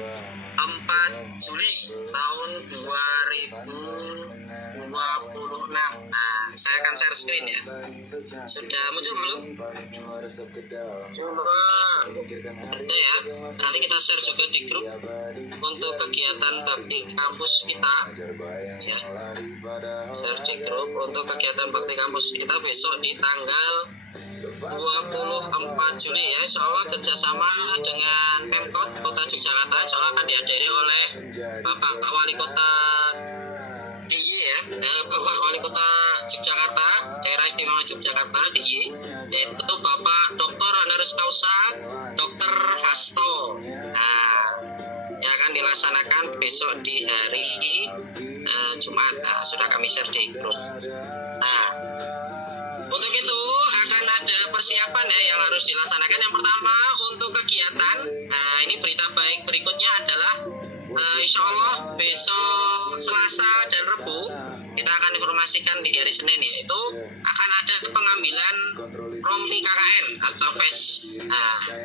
4 Juli tahun 2026. Nah, saya akan share screen ya. Sudah muncul belum? Coba. Sudah ya. Nanti kita share juga di grup untuk kegiatan bakti kampus kita. Ya. Share di grup untuk kegiatan bakti kampus kita besok di tanggal 24 Juli ya, insya Allah kerjasama dengan Pemkot Kota Yogyakarta, insya Allah akan dihadiri oleh Bapak Wali Kota DIY ya, Bapak Wali Kota Yogyakarta, Daerah Istimewa Yogyakarta DIY, yaitu Bapak Dr. Honoris Causa Dr. Hasto. Nah, yang akan dilaksanakan besok di hari Jumat. Nah, sudah kami share di grup. Nah, untuk itu akan ada persiapan ya yang harus dilaksanakan. Yang pertama untuk kegiatan, nah ini berita baik berikutnya adalah insya Allah besok Selasa dan Rabu kita akan informasikan di hari Senin yaitu akan ada pengambilan rompi KKN atau VES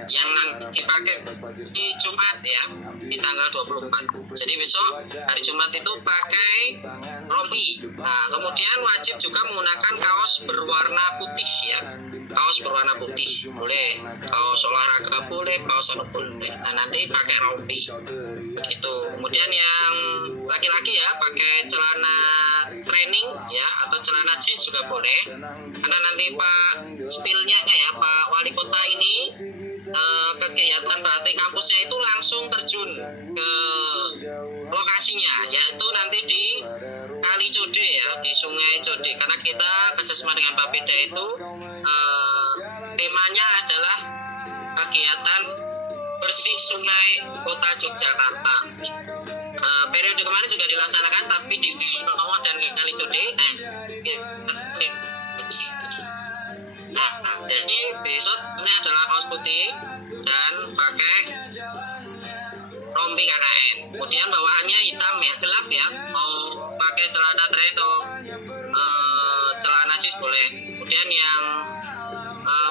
yang nanti dipakai di Jumat ya, di tanggal 24. Jadi besok hari Jumat itu pakai rompi. Nah, kemudian wajib juga menggunakan kaos berwarna putih ya. Kaos berwarna putih boleh, kaos olahraga boleh, kaos anu boleh. Nah, nanti pakai rompi. Begitu. Kemudian yang laki-laki ya pakai celana training ya atau celana jeans juga boleh. Karena nanti Pak spillnya ya Pak Wali Kota ini kegiatan bakti kampusnya itu langsung terjun ke lokasinya, yaitu nanti di Kali Code ya, di Sungai Code. Karena kita kerjasama dengan Bapeda itu temanya adalah kegiatan bersih sungai Kota Yogyakarta. Periode kemarin juga dilaksanakan tapi di Nono dan Kali Code. Nah, jadi besok ini adalah kaos putih dan pakai rompi KKN. Kemudian bawahannya hitam ya, gelap ya. Mau pakai celana atau celana jeans boleh. Kemudian yang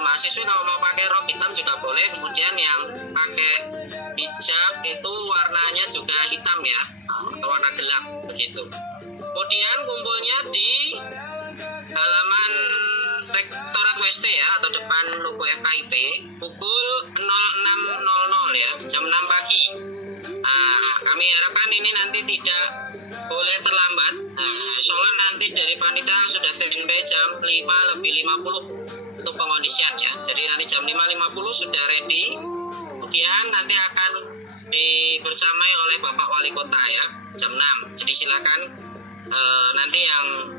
mahasiswa kalau mau pakai rok hitam juga boleh. Kemudian yang pakai hijab itu warnanya juga hitam ya, atau warna gelap begitu. Kemudian kumpulnya di halaman Rektorat WST ya, atau depan logo FKIP pukul 06.00 ya, jam 6 pagi. Nah, kami harapkan ini nanti tidak boleh terlambat. Nah, soalnya nanti dari panitia sudah standby jam 5:50 untuk pengondisian ya. Jadi nanti jam 5:50 sudah ready. Kemudian nanti akan dibersamai oleh Bapak Wali Kota ya, jam 6. Jadi silakan nanti yang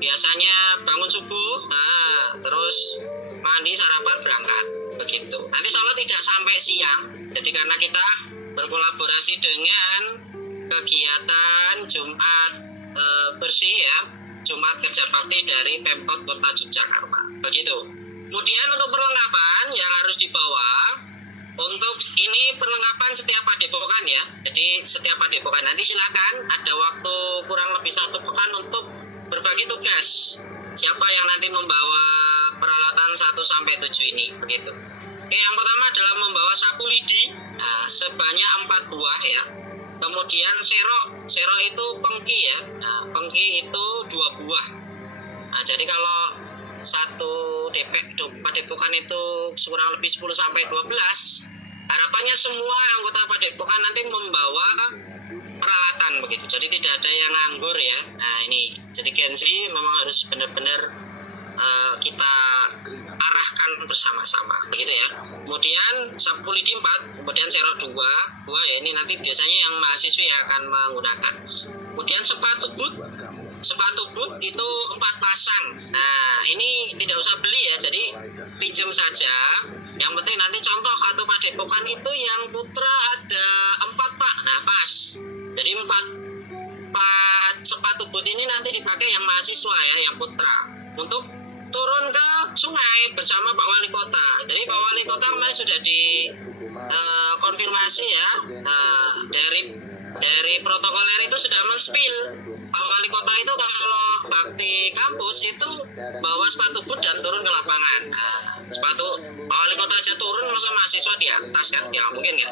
biasanya bangun subuh, terus mandi, sarapan, berangkat begitu. Nanti soalnya tidak sampai siang. Jadi karena kita berkolaborasi dengan kegiatan Jumat bersih ya, Jumat kerja bakti dari Pemkot Kota Yogyakarta begitu. Kemudian untuk perlengkapan yang harus dibawa, untuk ini perlengkapan setiap padepokan ya. Jadi setiap padepokan nanti silakan ada waktu kurang lebih 1 pekan untuk berbagi tugas. Siapa yang nanti membawa peralatan 1 sampai 7 ini begitu. Oke, yang pertama adalah membawa sapu lidi sebanyak 4 buah ya. Kemudian serok itu pengki ya. Nah, pengki itu 2 buah. Nah, jadi kalau satu padepokan itu kurang lebih 10 sampai 12. Harapannya semua anggota padepokan nanti membawa peralatan begitu. Jadi tidak ada yang nganggur ya. Nah, ini jadi Genzi memang harus benar-benar kita arahkan bersama-sama begitu ya. Kemudian sapu lidi 4, kemudian serok 2 ya, ini nanti biasanya yang mahasiswa yang akan menggunakan. Kemudian sepatu boot itu 4 pasang. Nah, ini tidak usah beli ya, jadi pinjam saja. Yang penting nanti contoh atau padepokan itu yang putra ada 4 Pak. Nah, pas. Jadi 4 sepatu boot ini nanti dipakai yang mahasiswa ya, yang putra, untuk turun ke sungai bersama Pak Wali Kota. Jadi Pak Wali Kota kemarin sudah dikonfirmasi ya, dari protokoler itu sudah men-spill. Pak Wali Kota itu kalau bakti kampus itu bawa sepatu boot dan turun ke lapangan. Nah, sepatu Pak Wali Kota aja turun, masa mahasiswa di atas kan? Ya mungkin ya.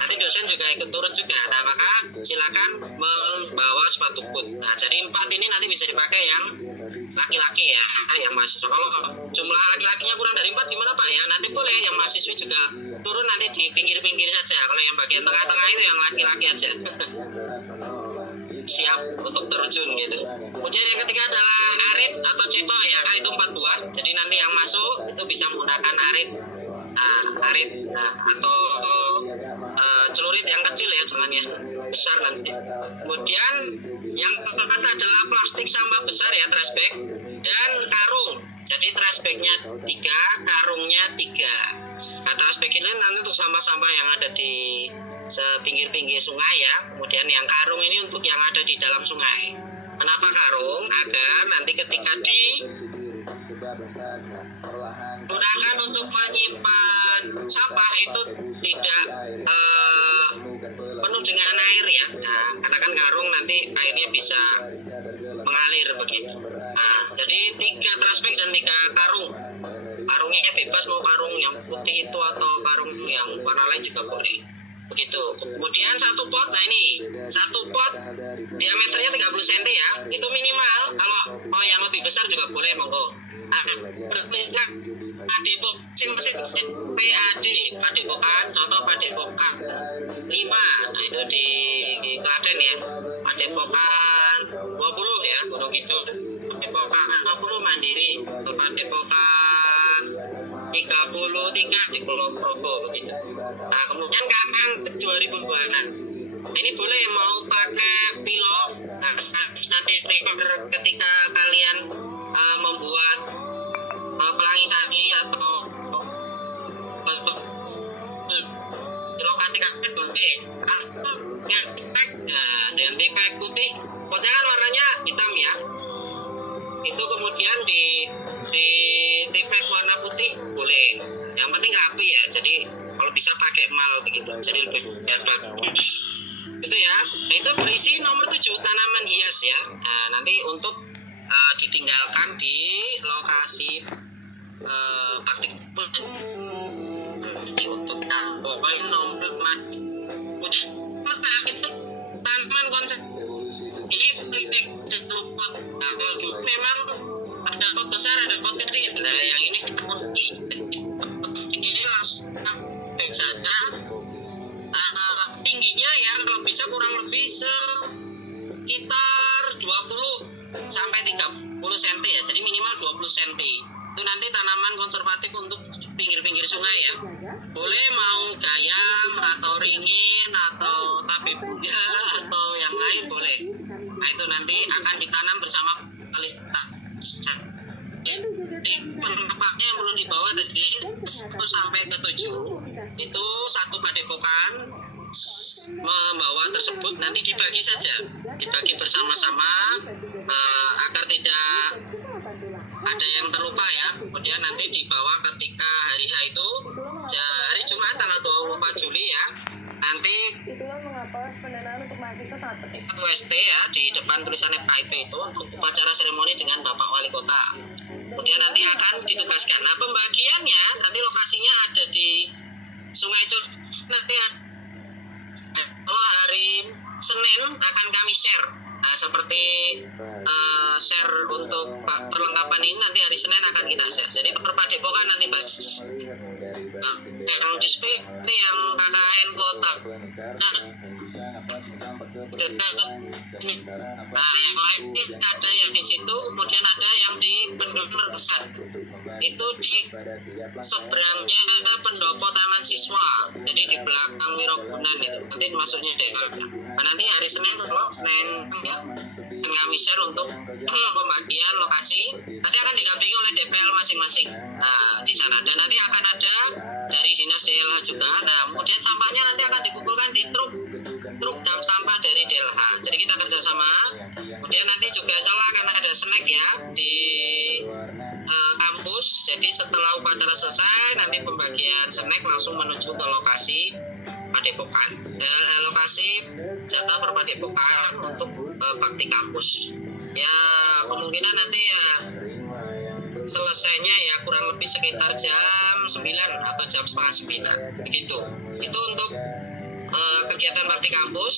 Nanti dosen juga ikut turun juga. Nah, maka silakan membawa sepatu boot. Nah, jadi 4 ini nanti bisa dipakai yang laki-laki ya, yang mahasiswa. Kalau jumlah laki-lakinya kurang dari 4 gimana Pak ya? Nanti boleh yang mahasiswa juga turun nanti di pinggir-pinggir saja. Kalau yang bagian tengah-tengah itu yang laki-laki aja. Siap untuk terjun gitu. Kemudian yang ketiga adalah arit atau cetok ya, itu 4 buah. Jadi nanti yang masuk itu bisa menggunakan arit, atau celurit yang kecil ya, jangan yang besar nanti. Kemudian yang keempat adalah plastik sampah besar ya, trash bag dan karung. Jadi trash bagnya 3, karungnya 3. Nah, trash bag ini nanti untuk sampah-sampah yang ada di sepinggir-pinggir sungai ya. Kemudian yang karung ini untuk yang ada di dalam sungai. Kenapa karung? Agar nanti ketika digunakan untuk menyimpan sampah itu tidak penuh dengan air ya. Nah, karena kan karung nanti airnya bisa mengalir begitu. Nah, jadi 3 trash bag dan 3 karung. Karungnya bebas, mau karung yang putih itu atau karung yang warna lain juga boleh. Begitu. Kemudian 1 pot. Nah, ini 1 pot diameternya 30 cm ya. Itu minimal. Kalau mau yang lebih besar juga boleh, monggo. Bermisah Padepokan Padepokan, contoh Padepokan 5. Nah, itu di Klaten ya. Padepokan 20 ya, Gunung Kidul. Padepokan 20 Mandiri. Padepokan 33 di Pulau Progo begitu. Nah, kemudian kakang 2000-an. Ini boleh mau pakai pilok. Nah, nanti ketika kalian membuat pelangi sari atau lokasi kakek boleh. Yang dengan tipek putih, potnya kan warnanya hitam ya. Itu kemudian di tipek warna putih boleh. Yang penting rapi ya. Jadi kalau bisa pakai emal begitu. Jadi lebih bagus. Itu ya. Nah, itu berisi nomor 7 tanaman hias ya. Nah, nanti untuk ditinggalkan di lokasi praktikum untuk poin nomor mati. Itu tanaman konsep ini pot. Nah, memang ada pot besar, ada pot kecil. Nah, yang ini kita mesti ini langsung saja. Tingginya ya kalau bisa kurang lebih sekitar 20 sampai 30 cm ya. Jadi minimal 20 cm. Itu nanti tanaman konservatif untuk pinggir-pinggir sungai ya. Boleh mau gayam atau ringin atau tabebuya atau yang lain boleh. Nah, itu nanti akan ditanam bersama kualitas. Di penempatnya yang perlu dibawa tadi 1 sampai ke 7 itu 1 padepokan membawa tersebut nanti dibagi saja, dibagi bersama-sama agar tidak ada yang terlupa ya. Kemudian nanti dibawa ketika hari H itu hari Jumat tanggal 24 Juli ya. Nanti UST ya di depan tulisan FKIP itu untuk upacara seremoni dengan Bapak Wali Kota. Kemudian nanti akan ditugaskan. Nah, pembagiannya nanti lokasinya ada di Sungai Cur. Nanti kalau hari Senin akan kami share. Nah, seperti share untuk perlengkapan ini nanti hari Senin akan kita share. Jadi per padepokan nanti basis yang display yang KKN kota. Nah, yang lain ada yang di situ, kemudian ada yang di Pendopo Besar. Itu di seberangnya ada pendopo taman siswa. Jadi di belakang Wirogunan itu. Nanti masuknya daerah. Nah, nanti hari Senin kalau Senin ya, kami share untuk pembagian lokasi. Nanti akan didampingi oleh DPL masing-masing. Nah, di sana. Dan nanti akan ada dari dinas DLH juga. Nah, kemudian sampahnya nanti akan dikumpulkan di truk dam sampah dari DLH. Jadi kita kerjasama. Kemudian nanti juga salah akan ada snack ya di kampus. Jadi setelah upacara selesai, nanti pembagian snack langsung menuju ke lokasi padepokan. Lokasi jatah per padepokan untuk bakti kampus. Ya kemungkinan nanti ya selesainya ya kurang lebih sekitar jam 9 atau jam setengah 9 begitu. Itu untuk kegiatan bakti kampus.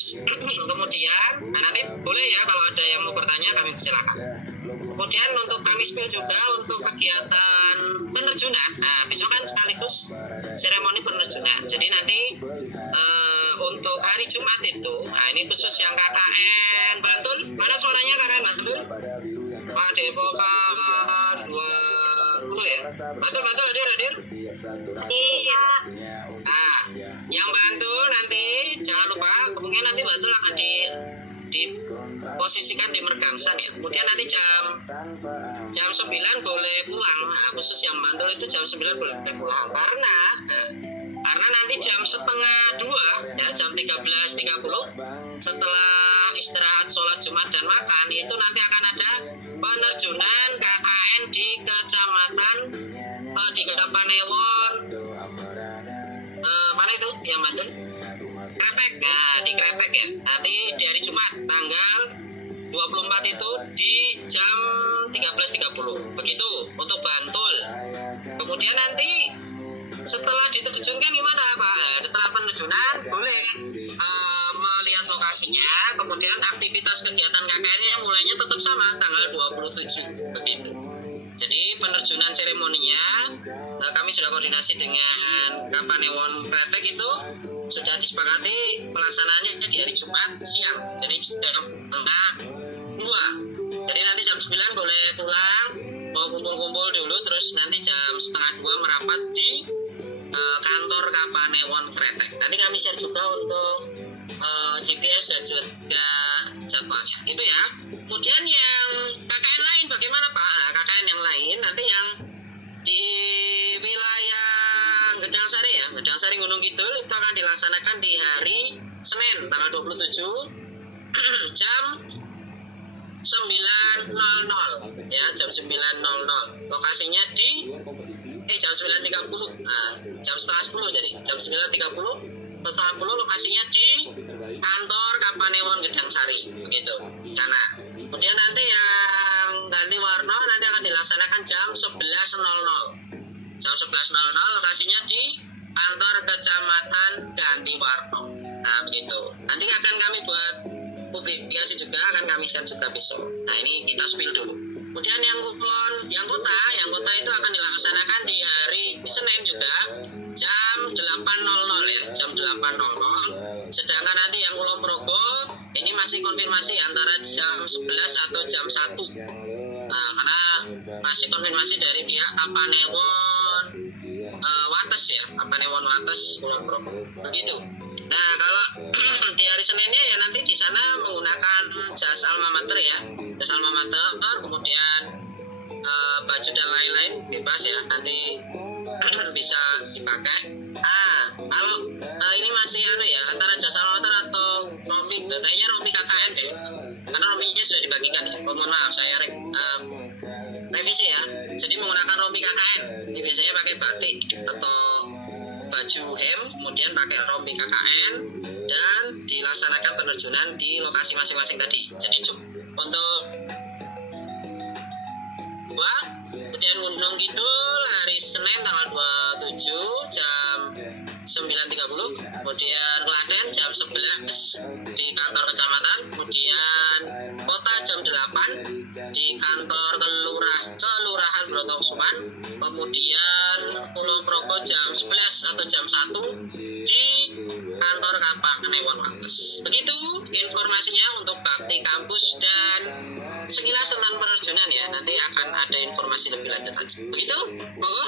Kemudian, nah nanti boleh ya kalau ada yang mau bertanya kami silakan. Kemudian untuk kami spill juga untuk kegiatan penerjunan. Nah, besok kan sekaligus seremoni penerjunan. Jadi nanti untuk hari Jumat itu, nah ini khusus yang KKN Bantul. Mana suaranya KKN Bantul? Pak Depokan 20 ya. Bantul hadir. Iya. Nah, yang Bantul nanti jangan lupa, kemungkinan nanti Bantul akan diposisikan di Mergangsan ya. Kemudian nanti jam 9 boleh pulang. Nah, khusus yang Bantul itu jam 9 boleh pulang karena nanti jam setengah 2 ya, jam 13.30 setelah istirahat sholat Jumat dan makan itu nanti akan ada penerjunan KKN di kecamatan di Kapanewon mana itu yang Bantul? Krepek. Nah, di Krepek ya. Nanti di hari Jumat tanggal 24 itu di jam 13.30. Begitu untuk Bantul. Kemudian nanti setelah diterjunkan gimana Pak? Setelah penerjunan boleh melihat lokasinya. Kemudian aktivitas kegiatan KKN-nya mulainya tetap sama tanggal 27. Begitu. Jadi penerjunan seremoninya kami sudah koordinasi dengan Kapanewon Kretek itu sudah disepakati pelaksanaannya di hari Jumat siang. Jadi jam setengah 2. Jadi nanti jam 9 boleh pulang, mau kumpul-kumpul dulu, terus nanti jam setengah 2 merapat di kantor Kapanewon Kretek. Nanti kami share juga untuk GPS dan juga jadwalnya. Itu ya. Kemudian yang KKN lain bagaimana Pak? Nah, KKN yang lain nanti yang di wilayah Gedang Sari ya, Gedang Sari Gunung Kidul itu akan dilaksanakan di hari Senin tanggal 27 jam 9.00 ya, jam 9.00. Lokasinya di jam 9.30. Nah, jam setengah 10 jadi jam 9.30 setengah 10 lokasinya di kantor Kapanewon Gedang Sari begitu sana. Kemudian nanti yang ganti warna nanti akan dilaksanakan jam 11.00. Jam 11.00 lokasinya di kantor Kecamatan Ganti Warna. Nah begitu. Nanti akan kami buat publikasi juga, akan kami share juga besok. Nah ini kita spill dulu. Kemudian yang kota itu akan dilaksanakan di hari Senin juga jam 8.00 ya, jam 8.00. Sedangkan nanti yang Kulon Progo ini masih konfirmasi antara jam 11 atau jam 1. Nah, karena masih konfirmasi dari pihak Kapanewon Wates ya, Kapanewon Wates Kulon Progo. Begitu. Nah, kalau di hari Seninnya ya nanti di sana menggunakan jas alma mater ya, jas alma mater, kemudian baju dan lain-lain bebas ya, nanti bisa dipakai. Kalau ini masih ya antara jas alma mater atau rompi, kayaknya rompi KKN deh, karena rompinya sudah dibagikan ya. Mohon maaf saya revisi ya. Jadi menggunakan rompi KKN, ini biasanya pakai batik atau baju hem, kemudian pakai rompi KKN dan dilaksanakan penerjunan di lokasi masing-masing tadi. Jadi untuk kemudian Gunung Kidul hari Senin tanggal 27 jam 9.30, kemudian Klaten jam 11 di kantor kecamatan, kemudian kota jam 8 di kantor kelurahan Brotosuman, kemudian Kulon Progo jam 11 atau jam 1 di kantor Kapanewon Wates. Begitu informasinya untuk bakti kampus dan sekilas tentang penerjunan ya. Nanti akan ada informasi lebih lanjut aja. Begitu, monggo.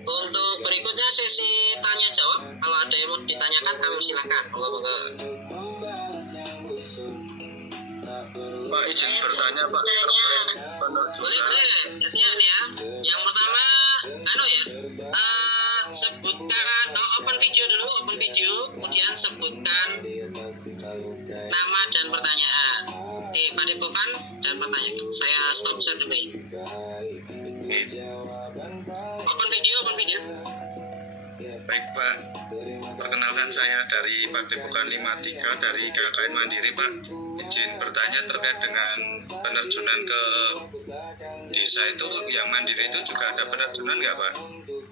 Untuk berikutnya sesi tanya jawab. Kalau ada yang mau ditanyakan kami silakan. Monggo. Pak izin bertanya Pak terkait penerjunan. Boleh. Jadinya ya. Yang pertama, sebutkan open video dulu, kemudian sebutkan nama dan pertanyaan. Pak Depokan dan pertanyaan. Saya stop share dulu ya. Open video. Baik Pak, perkenalkan saya dari Pak Depokan 53 dari KKN Mandiri Pak. Izin bertanya terkait dengan penerjunan ke desa itu, yang mandiri itu juga ada penerjunan nggak Pak?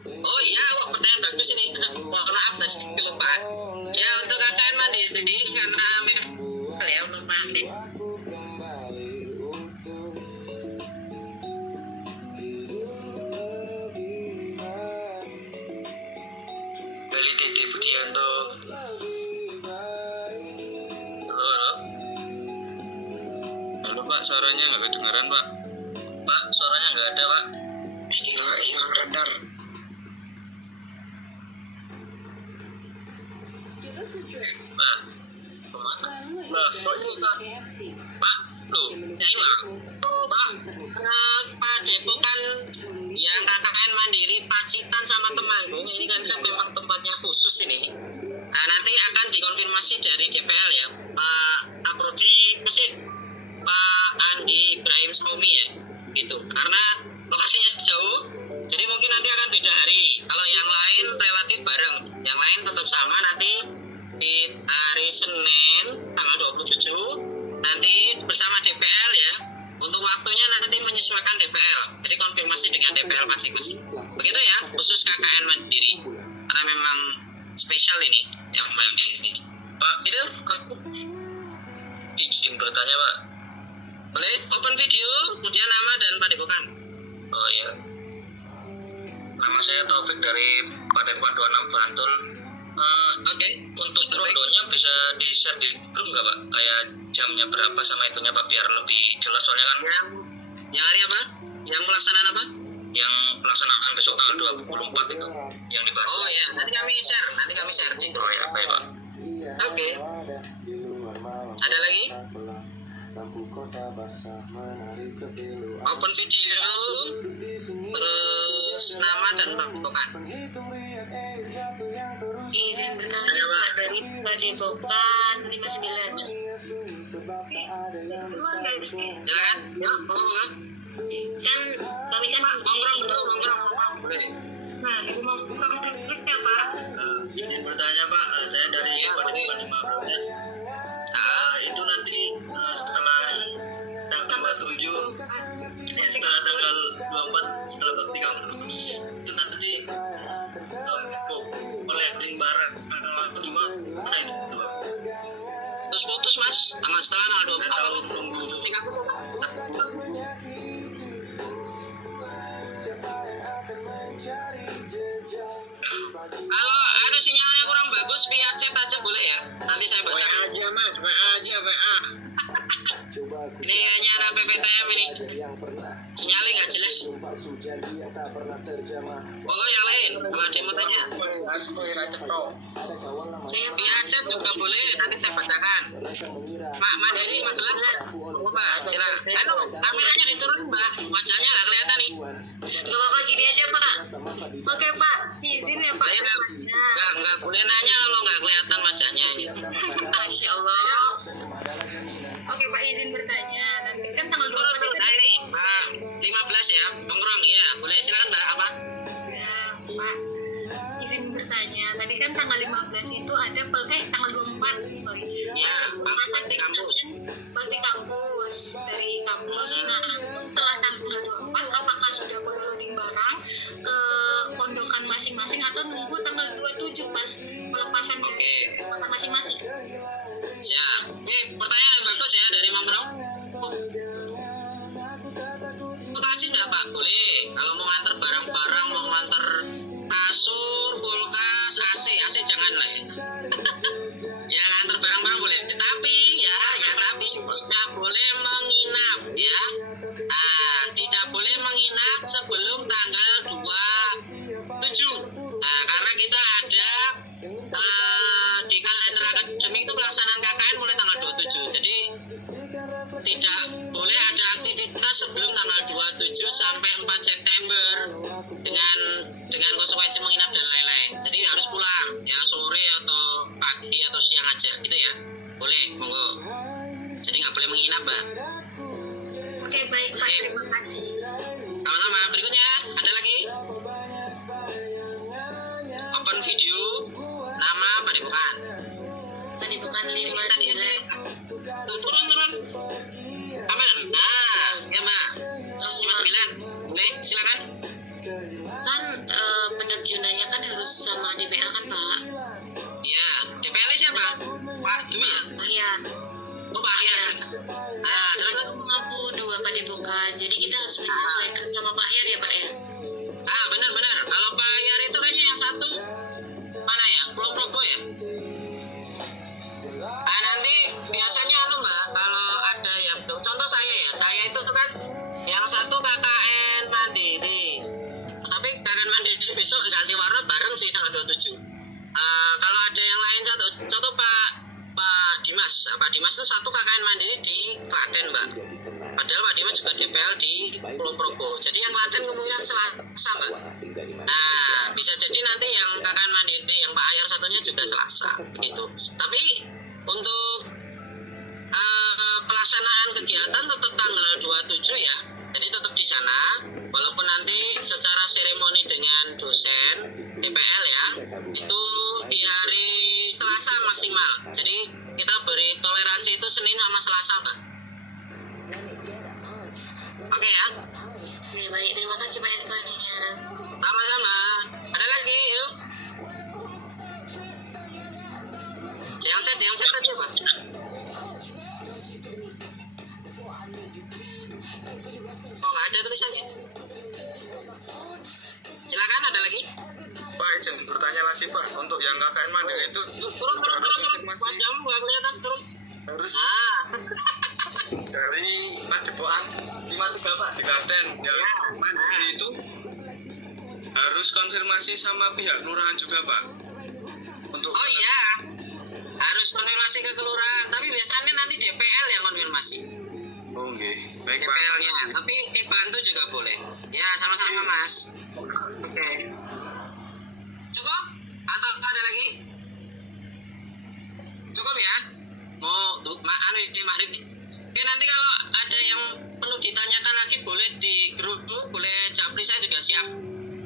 Oh iya, pertanyaan bagus ini. Mohon maaf tadi kelupaan. Ya untuk KKN Mandiri Jadi karena ya untuk mandi. Dari Dede Budianto. Halo, halo. Halo Pak, suaranya nggak kedengaran Pak. Pak, suaranya nggak ada Pak. Hilang radar. Nah, kemana? Nah, kok ini Pak? Pak, loh, hilang. Pak, Padepokan yang KKN Mandiri Pacitan sama Temanggung ini kan memang tempatnya khusus ini. Nah, nanti akan dikonfirmasi dari DPL ya, Pak Aprodi Mesin, Pak Andi Ibrahim Saumi ya, gitu. Karena lokasinya jauh, jadi mungkin nanti akan beda hari. Kalau yang lain relatif bareng, yang lain tetap sama nanti di hari Senin tanggal 27 nanti bersama DPL ya. Untuk waktunya nanti menyesuaikan DPL. Jadi konfirmasi dengan DPL masing-masing. Begitu ya, khusus KKN Mandiri. Karena memang spesial ini yang ini. Pak, Itu izin bertanya Pak. boleh open video, kemudian nama dan Padepokan. Oh iya. Nama saya Taufik dari Padepokan 26 Bantul. Oke. Untuk rondonya bisa di-share di grup nggak Pak? Kayak jamnya berapa sama itunya Pak biar lebih jelas soalnya kan Yang hari apa? Yang pelaksanaan apa? yang pelaksanaan besok tanggal 24 itu yang dibahas. Oh ya, nanti kami share di grup. Oh ya, baik Pak. Oke. Ada lagi? Open video, terus nama dan Padepokan. Izin bertanya Pak dari Padepokan 59. Silakan. Ya, monggo. Kan kami kan Nongkrong dulu, nongkrong. Boleh. nah ibu mau buka konfliknya Pak. Izin bertanya Pak, saya dari Padepokan 15. Itu nanti setelah tanggal 7 setelah tanggal 24 setelah bakti kampus itu nanti oleh barang cuma mana itu Pak? Terus putus Mas, tanggal setelah tanggal 24. Tahu tunggu Kalau ada sinyalnya kurang bagus, via chat aja boleh ya. Nanti saya baca. aja Mas, WA. Ini kayaknya anak PPTM ini. Sinyalnya nggak jelas. Oh yang lain, kalau ada yang mau tanya. Via chat juga boleh, nanti saya bacakan. Pak Mandiri masalah. Oh, Pak, silakan. Aduh, kameranya diturun Mbak, wajahnya nggak kelihatan nih. Gak apa-apa gini aja Pak. Oke Pak, izin ya Pak. Saya nggak boleh nanya kalau nggak kelihatan wajahnya ini. Masya Allah. Oke Pak, izin bertanya. Nanti kan tanggal 24 itu Nah ini, Pak 15 ya, nongkrong ya, boleh silakan Mbak apa? ya, Pak. Izin bertanya. Tadi kan tanggal 15 itu ada tanggal 24 sorry. Ya, Pak Bakti Kampus. Bakti kampus dari kampus. Nah, setelah tanggal 24 apakah sudah boleh loading barang ke pondokan masing-masing atau nunggu tanggal 27 pas pelepasan Oke. pondokan masing-masing? Siap. Ini pertanyaan yang bagus ya dari Mangrove. Lokasi nggak Pak? Boleh. Kalau mau antar barang-barang, mau antar kasur, kulkas, AC jangan lah ya. Ya antar barang-barang boleh. Tapi tidak boleh menginap ya. Nah, tidak boleh menginap sebelum tanggal 27. Nah, karena kita ada di kalender akademik itu pelaksanaan KKN mulai tanggal 27. Jadi tidak boleh ada aktivitas sebelum tanggal 27 sampai 4 September dengan konsekuensi menginap dan lain-lain. Jadi harus pulang ya sore atau pagi atau siang aja gitu ya. Boleh, monggo. Jadi nggak boleh menginap, Mbak. Oke baik Pak, terima kasih. Sama-sama. Berikutnya ada lagi. Open video, nama Padepokan. Padepokan 59. Turun. Aman. Nah, ya Mbak. 59. Boleh, silakan. Kan penerjunannya kan harus sama DPL kan Pak? Ya, DPL siapa? Pak Ahyar. Oh Pak Ahyar. Nah, terus Mengaku 2 padepokan. Jadi kita harus menyesuaikan sama Pak Ahyar ya Pak ya. benar-benar. Kalau Pak Ahyar itu kayaknya yang satu mana ya? Pulau ya. Nah, nanti biasanya Mbak, kalau ada yang contoh saya itu tuh kan yang satu KKN Mandiri. Tapi KKN Mandiri besok ganti warna bareng sih tanggal 27. Kalau ada yang lain satu, contoh Pak Dimas itu satu KKN Mandiri di Klaten Mbak. Padahal Pak Dimas juga DPL di Pulau Progo. Jadi yang Klaten kemungkinan Selasa Mbak. Nah, bisa jadi nanti yang KKN Mandiri, yang Pak Ahyar satunya juga Selasa, begitu. Tapi untuk pelaksanaan kegiatan tetap tanggal 27 ya. Jadi tetap di sana, walaupun nanti secara seremoni dengan dosen DPL ya, itu di hari Selasa maksimal. Jadi kita beri toleransi itu Senin sama Selasa, Mbak. Oke ya? Oke, baik. Terima kasih Pak infonya. Sama-sama. Ada lagi, yuk. Yang chat tadi Pak. Oh, nggak ada tulisannya. Silakan, ada lagi? Pak, izin bertanya lagi Pak, untuk yang KKN Mandiri itu Turun. Wajahmu nggak kelihatan, turun. harus Ah, dari Padepokan 53 Pak di Klaten yang Ya. Mandiri itu harus konfirmasi sama pihak kelurahan juga Pak. Untuk oh iya. Harus konfirmasi ke kelurahan, tapi biasanya nanti DPL yang konfirmasi. Oh nggih. Baik Pak. DPL-nya, tapi dibantu juga boleh. Ya, sama-sama Mas. Oke. Cukup? Atau ada lagi? Cukup ya? Mau ini maghrib nih. Oke, nanti kalau ada yang perlu ditanyakan lagi boleh di grup, boleh japri, saya juga siap.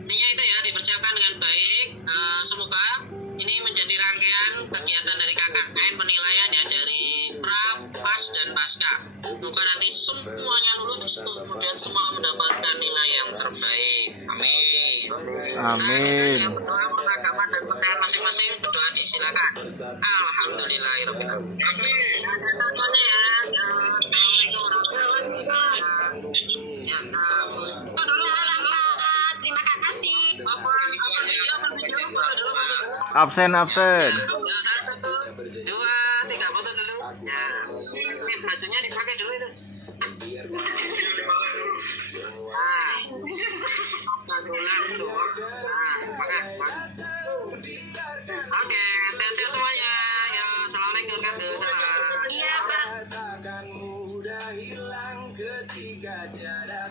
Intinya itu ya, dipersiapkan dengan baik. Semoga ini menjadi rangkaian kegiatan dari KKN penilaian ya, dari pra, pas, dan pasca. Semoga nanti semuanya lulus, kemudian semua mendapatkan nilai yang terbaik. Amin. Amin. Yang berdoa menurut agama dan pakaian masing-masing, berdoa disilakan. Alhamdulillahirabbil alamin. Amin. Ada contohnya ya. Assalamualaikum warahmatullahi wabarakatuh. Ya, itu dulu. Terima kasih. Apa video dulu. Absen. Ya, 1, 2, 3 foto dulu. Ya, ini bajunya dipakai dulu itu. Dulu. Pakai. Oke, sehat-sehat semuanya. Ya, assalamualaikum warahmatullahi wabarakatuh. Iya Pak. Takkan mudah hilang ketika tiada